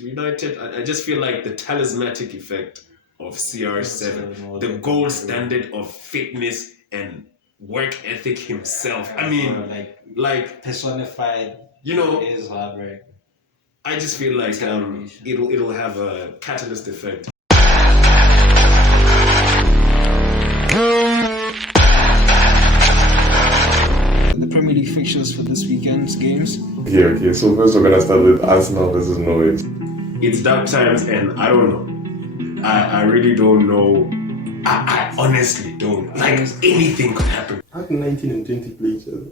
United, I just feel like the talismanic effect of CR7, the gold standard of fitness and work ethic himself. I mean, like personified, is hard work. I just feel like it'll have a catalyst effect. The Premier League fixtures for this weekend's games. Okay. So first we're gonna start with Arsenal versus Norwich. It's dark times, and I don't know. I really don't know. I honestly don't. Like, anything could happen. How can 19 and 20 play each other?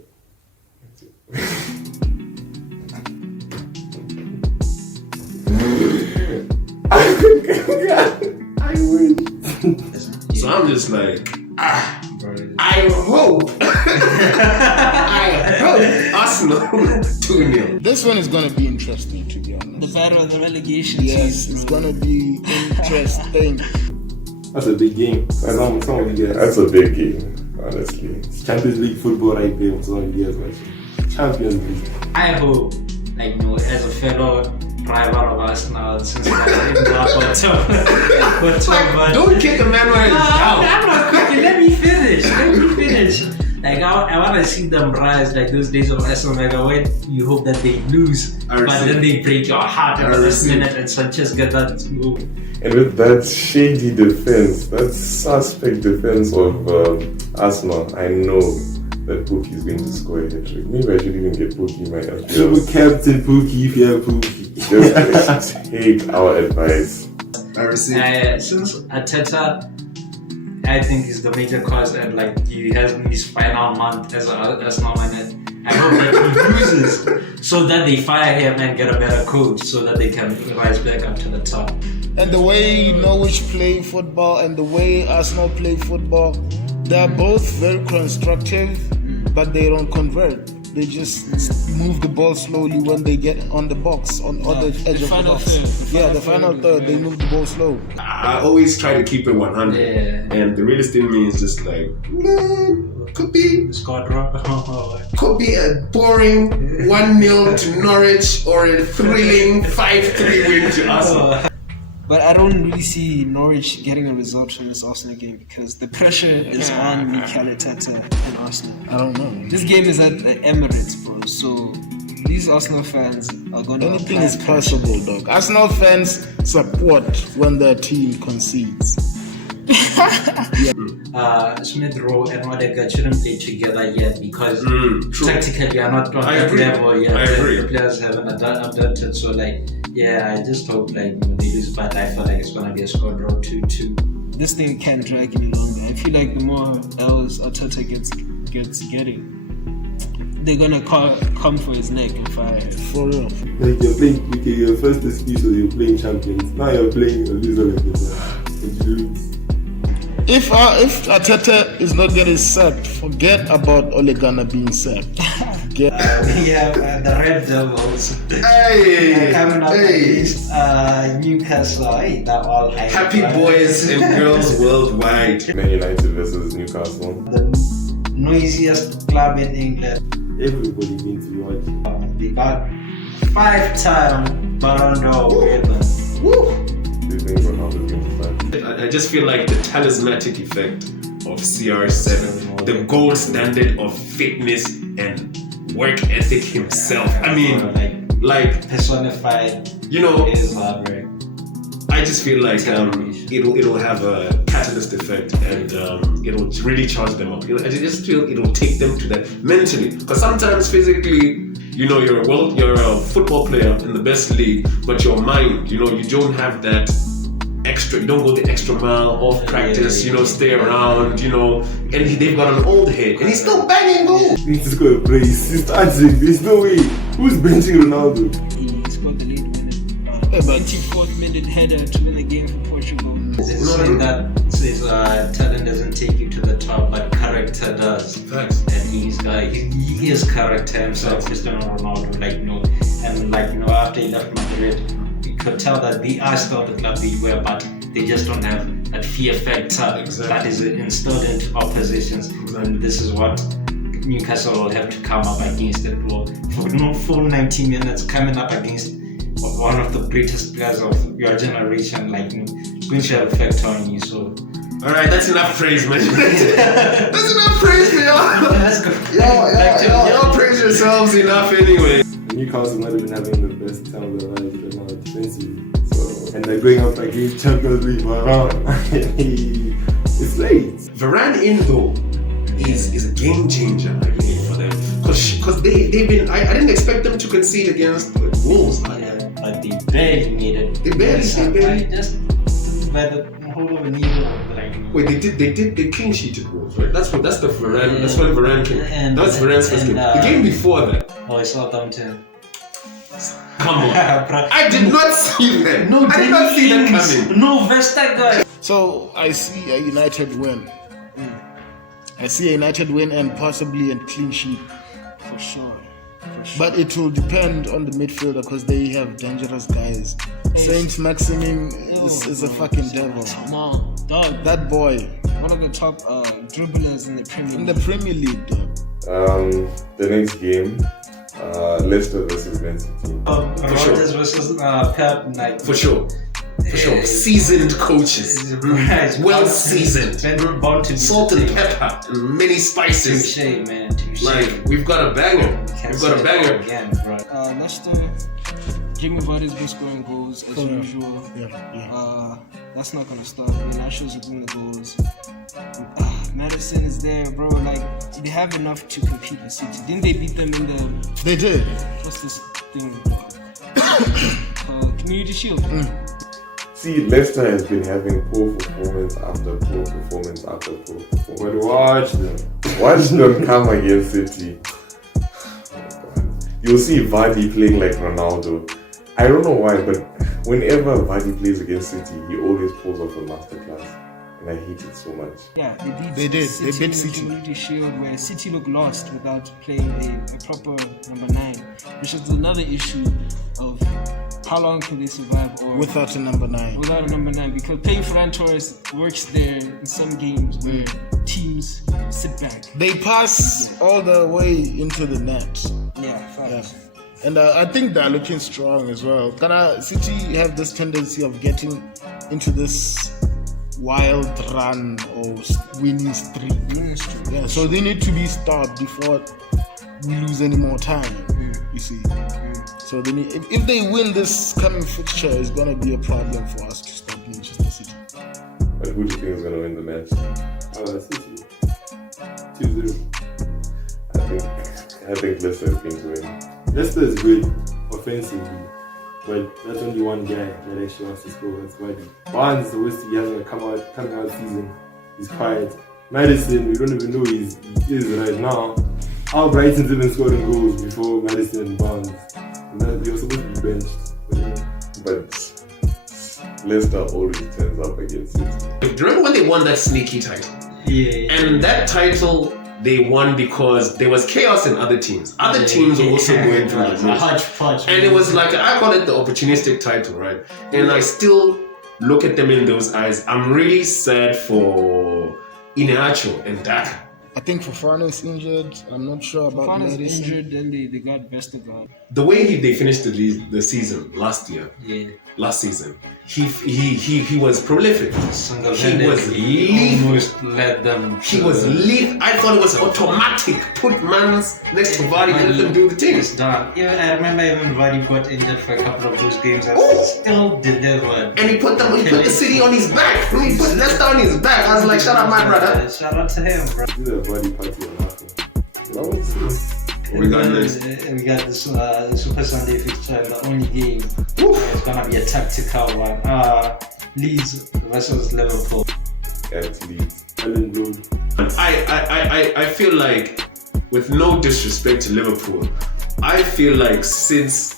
I wish. So I'm just like, I hope Arsenal 2-0. This one is going to be interesting, to be honest. The battle of the relegation Yes, teams, it's going to be interesting. That's a big game. Some of you guys. That's a big game, honestly. It's Champions League football right there. Some of you guys watching. Champions League. I hope, as a fellow rival of Arsenal, since I didn't laugh Don't kick a man while he's down. I'm not cooking. Let me finish. Like, I want to see them rise, like those days of Arsenal, when you hope that they lose, but then they break your heart in the last minute and Sanchez get that goal. And with that shady defense, that suspect defense of Arsenal, I know that Pookie is going to score a hat-trick. Maybe I should even get Pookie in my FPL. Triple captain Pookie if you have Pookie. Just take our advice. Since Arteta, I think, is the major cause, and he has his final month as Arsenal manager. I hope that he loses so that they fire him and get a better coach so that they can rise back up to the top. And the way Norwich play football and the way Arsenal play football, they're both very constructive, but they don't convert. They just move the ball slowly when they get on the box, on the edge of the box. The final third, they move the ball slow. I always try to keep it 100. And the realist in me is just like, could be a boring 1-0 to Norwich or a thrilling 5-3 win to Arsenal. But I don't really see Norwich getting a result from this Arsenal game because the pressure is on Mikel Arteta and Arsenal. I don't know. This game is at the Emirates, bro. So these Arsenal fans are going to. Anything is possible, dog. Arsenal fans support when their team concedes. Smith Rowe and Odegaard shouldn't play together yet because tactically are not on that level yet. The players haven't adapted, so I just hope they lose, but I feel like it's gonna be a score draw 2-2. This thing can't drag any longer. I feel like the more L's Arteta gets getting, they're gonna come for his neck and fire him. For real. Like you're playing, your first excuse was you're playing champions. Now you're playing a loser like this. But you lose. If Arteta is not getting sacked, forget about Ole Gunnar being sacked. We have the Red Devils coming up against Newcastle. That all happy boys and girls worldwide. Man United versus Newcastle. The noisiest club in England. Everybody needs to be watching. They got 5-time Ballon d'Or winner. Do you think Ronaldo is going to start? I just feel like the talismanic effect of CR7, the gold standard of fitness and work ethic himself. I mean, personified, is hard work. I just feel like it'll have a catalyst effect and it'll really charge them up. I just feel it'll take them to that mentally, because sometimes physically, you're a football player in the best league, but your mind, you don't have that extra, you don't go the extra mile off practice, stay around, and they've got an old head and he's still banging goals. He needs to score a brace. He's starting. There's no way. Who's benching Ronaldo? He scored the late minute. 24th minute header to win the game for Portugal. It's saying that says talent doesn't take you to the top, but character does. Facts. And he is character himself, Cristiano Ronaldo. And after he left Madrid, you could tell that they are still the club they were, but they just don't have that fear factor that is instilled into oppositions. And this is what Newcastle will have to come up against it for full 90 minutes, coming up against one of the greatest players of your generation, like, going to have effect on you. So, Alright, that's enough praise, man. That's enough praise for y'all. let's go. Y'all praise yourselves enough anyway. Newcastle might have been having the best time of their lives right now defensively. So, and they're going up against Champions League around. It's late. Varane in though is a game changer, I believe, for them. Because they've been. I didn't expect them to concede against Wolves. But they barely made it. They barely. Just by the whole of a needle. Wait, they clean sheeted Wolves, right? That's the Varane. That's when Varane came. That's Varane's first game. The game before that. Oh, it's Southampton. Come on. I did not see that. No, I did not see that coming. No, Vestager. So I see a United win. I see a United win and possibly a clean sheet. For sure. But it will depend on the midfielder because they have dangerous guys. Saint Maximin is a fucking devil. Come on, dog. That boy. One of the top dribblers in the Premier League. In the Premier League, dog. The next game, Leicester versus Man City. Rodgers versus Pep. Like, For sure. Seasoned coaches. Right. Well seasoned. Bound to be Salt and pepper and many spices. Touche, man. Touche. Like, we've got a banger. We've got a banger. Again, bro. Leicester, Jamie Vardy's been scoring goals as usual. Yeah. That's not gonna stop. Nashos are doing the goals. Madison is there, bro. Like, they have enough to compete with City. Didn't they beat them in the? They did. What's this thing? Community Shield. See, Leicester has been having poor performance after poor performance after poor performance. But watch them. Watch them come against City. Oh God. You'll see Vardy playing like Ronaldo. I don't know why, but whenever Vardy plays against City, he always pulls off a masterclass. And I hate it so much. Yeah, They did. City They beat in the City. Community Shield, where City looked lost without playing a proper number 9, which is another issue of how long can they survive or Without a number 9. without a number 9, because playing Ferran Torres works there in some games where teams sit back. They pass all the way into the net. Yeah, facts. And I think they're looking strong as well. City have this tendency of getting into this wild run or winning streak. Yeah, so they need to be stopped before we lose any more time. You see. So they need, if they win this coming fixture, it's gonna be a problem for us to stop Manchester City. But who do you think is going to win the match? City. 2-0. I think Leicester is going to win. Leicester is good offensively, but that's only one guy that actually wants to score. That's Vardy. Barnes is the worst he hasn't coming out season. He's quiet. Madison, we don't even know who he is right now. How Brighton's even scoring goals before Madison and Barnes. They were supposed to be benched. But Leicester always turns up against City. Do you remember when they won that sneaky title? Yeah. And that title they won because there was chaos in other teams. Other teams were also going through a hodgepodge. and it was like, I call it the opportunistic title, right? And I still look at them in those eyes. I'm really sad for Iheanacho and Daka. I think Fofana is injured. I'm not sure about Fofana's Madison. injured, then they got Vestergaard. The way they finished the season last season, he was prolific. Single-handedly, was he almost led them. He was lead. I thought it was automatic. Put Mans next to Vardy and let them do the thing. It's done. Yeah, I remember even Vardy got injured for a couple of those games and still delivered. And he put the City on his back. He put Leicester on his back. I was like, shut up, my brother. Shout out to him, bro. This is a Vardy party on nothing. Regardless. We got this Super Sunday fixture, the only game. It's gonna be a tactical one. Leeds versus Liverpool. At Leeds. Ellen Road. I feel like, with no disrespect to Liverpool, I feel like since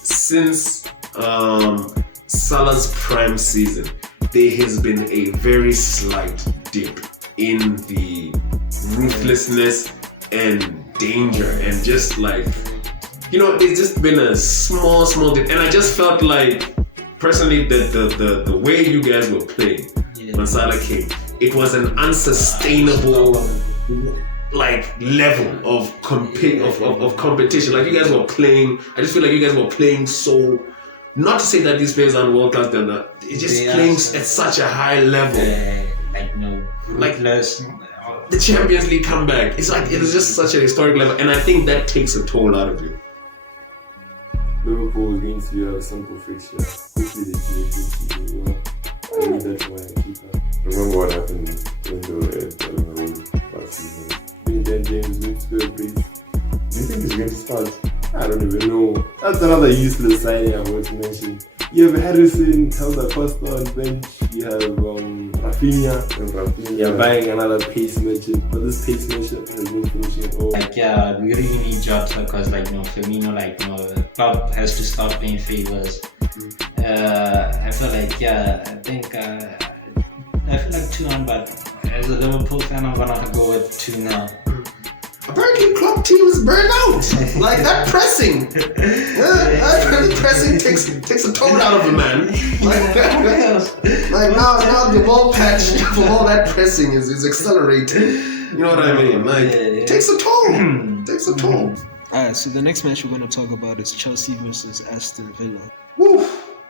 Salah's prime season, there has been a very slight dip in the ruthlessness and danger, and just like, it's just been a small dip. And I just felt like, personally, that the way you guys were playing when Salah came, it was an unsustainable level of competition. Like, you guys were playing, I just feel like you guys were playing so not to say that these players are world class, they're not. It's just playing at such a high level. Ruthless. The Champions League comeback. It's like it is just such a historic level, and I think that takes a toll out of you. Liverpool is going to have a simple fixture. Hopefully they do it. You know, I need that for my keeper. Remember what happened when they were at Ellen Road last season? Ben James went to a base. Do you think he's going to start? I don't even know. That's another useless signing I want to mention. You have Harrison, Helder Costa on bench. You have Rafinha. And Rafinha. You're buying another pace merchant, but this pace merchant has been finishing all. We really need Jota because, Firmino, the club has to start playing favors. I feel like, I feel like 2-1, but as a Liverpool fan, I'm gonna go with 2-0. Apparently, club teams burn out. Like that pressing. That pressing takes a toll out of a man. Like now the ball patch from all that pressing is accelerating. You know what I mean? It takes a toll. Takes a toll. Alright, so the next match we're going to talk about is Chelsea versus Aston Villa.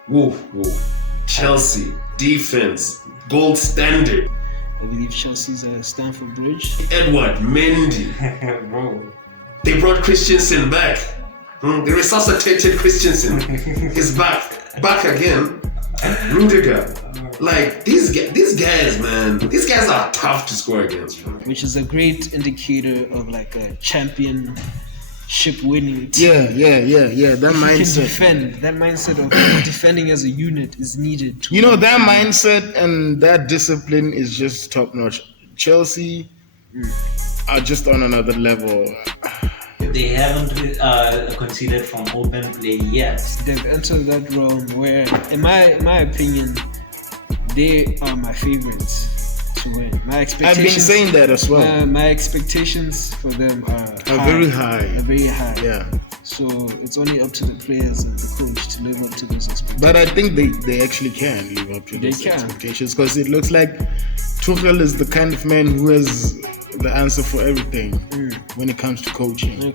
Woof. Chelsea defense gold standard. I believe Chelsea's Stamford Bridge. Edward Mendy. Bro. They brought Christensen back. They resuscitated Christensen. He's back again. Rudiger. Like these guys, man. These guys are tough to score against. Which is a great indicator of a championship winning team. Yeah. That Can mindset. defend. That mindset of defending as a unit is needed. You know, that mindset and that discipline is just top notch. Chelsea are just on another level. They haven't conceded from open play yet. They've entered that realm where, in my opinion, they are my favorites to win. My expectations. I've been saying that as well. My expectations for them are very high. Are very high. Yeah. So it's only up to the players and the coach to live up to those expectations. But I think they actually can live up to those expectations because it looks like Tuchel is the kind of man who has the answer for everything when it comes to coaching. And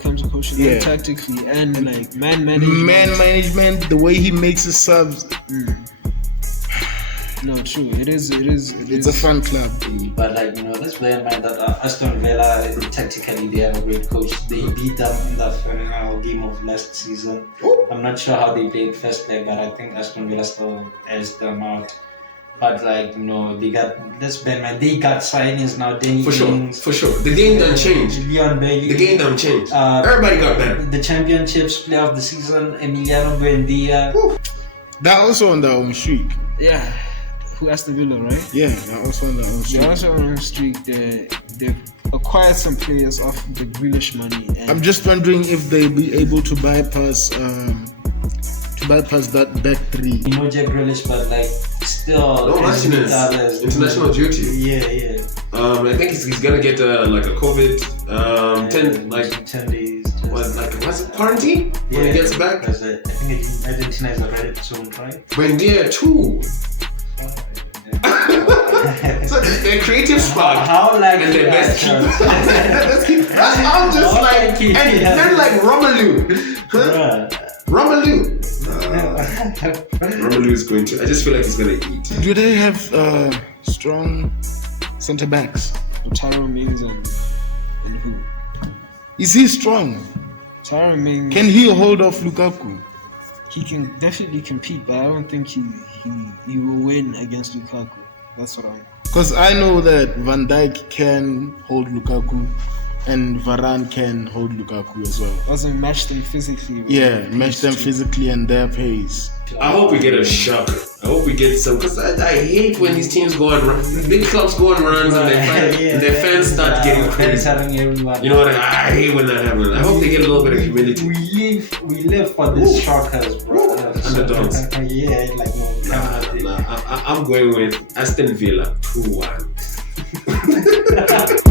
tactically and man management. Man management, the way he makes his subs. No, true. It is. It's a fun club. But let's bear in mind that Aston Villa, tactically, they have a great coach. They beat them in the final game of last season. I'm not sure how they played first leg, but I think Aston Villa still edged them out. But they got. Let's bear in mind they got signings now. Danny Ings, For sure. The game done changed. Leon Bailey. The game done changed. Everybody got better. The championships player of the season, Emiliano Buendia. They're also on their own streak. Yeah. Who Aston Villa, right? Yeah, they're also on their own streak. They're also on their own streak. They've acquired some players off the Grealish money. And I'm just wondering if they'll be able to bypass that back three. Jack Grealish, but still. No, Martinez. International duty. Yeah. I think he's gonna get a COVID 10 days. What's it, quarantine? When he gets back? I think Argentina is already soon, right? Buendia too. So their creative spark and their best keeper. I'm just and men like Romelu. Romelu is going to. I just feel like he's gonna eat. Do they have strong centre backs? Tyrone Mings and who? Is he strong? Tyrone Mings. Can he hold off Lukaku? He can definitely compete, but I don't think he will win against Lukaku. That's what I'm. Because I know that Van Dijk can hold Lukaku and Varane can hold Lukaku as well. Doesn't match them physically. Match them physically and their pace. I hope we get a shocker. I hope we get some, because I hate when these teams go on runs, big clubs go on runs and their fans start getting crazy. You know what I hate when that happens. I hope they get a little bit of humility. We live for these shockers, bro. Underdogs. No. I'm going with Aston Villa 2-1.